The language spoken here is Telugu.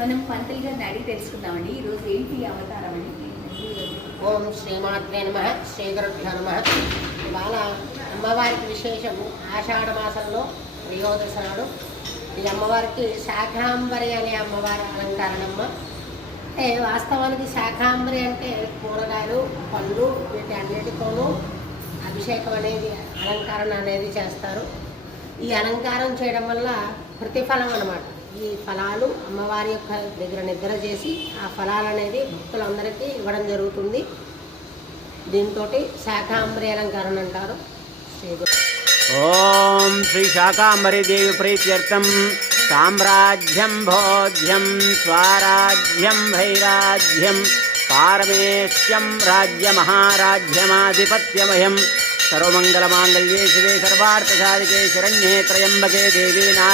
మనం పంతులు గారిని అడిగి తెలుసుకుందామండి ఈరోజు ఏంటి అవతారం అని. ఓం శ్రీమాత్రే నమః, శ్రీ గురుభ్యో నమః. ఇవాళ అమ్మవారికి విశేషం ఆషాఢ మాసంలో త్రయోదశి నాడు ఈ అమ్మవారికి శాకాంబరి అనే అమ్మవారి అలంకరణమ్మ. అంటే వాస్తవానికి శాకాంబరి అంటే కూరగాయలు పళ్ళు వీటి అన్నిటితోనూ అభిషేకం అనేది అలంకరణ అనేది చేస్తారు. ఈ అలంకారం చేయడం వల్ల ప్రతిఫలం అన్నమాట. ఈ ఫలాలు అమ్మవారి యొక్క దగ్గర నిద్ర చేసి ఆ ఫలాలు అనేది భక్తులందరికీ ఇవ్వడం జరుగుతుంది. దీంతో శాకాంబరి అలంకరణ అంటారు. ఓం శ్రీ శాకాంబరి దేవి ప్రీత్యర్థం సామ్రాజ్యం భోజ్యం స్వరాజ్యం వైరాజ్యం పారమేశ్యం రాజ్యమహారాజ్యమాధిపత్యమయం సర్వమంగళమాంగళ్యే శివే సర్వార్థసాధికే శరణ్యే త్రయంబకే దేవీ నారాయణే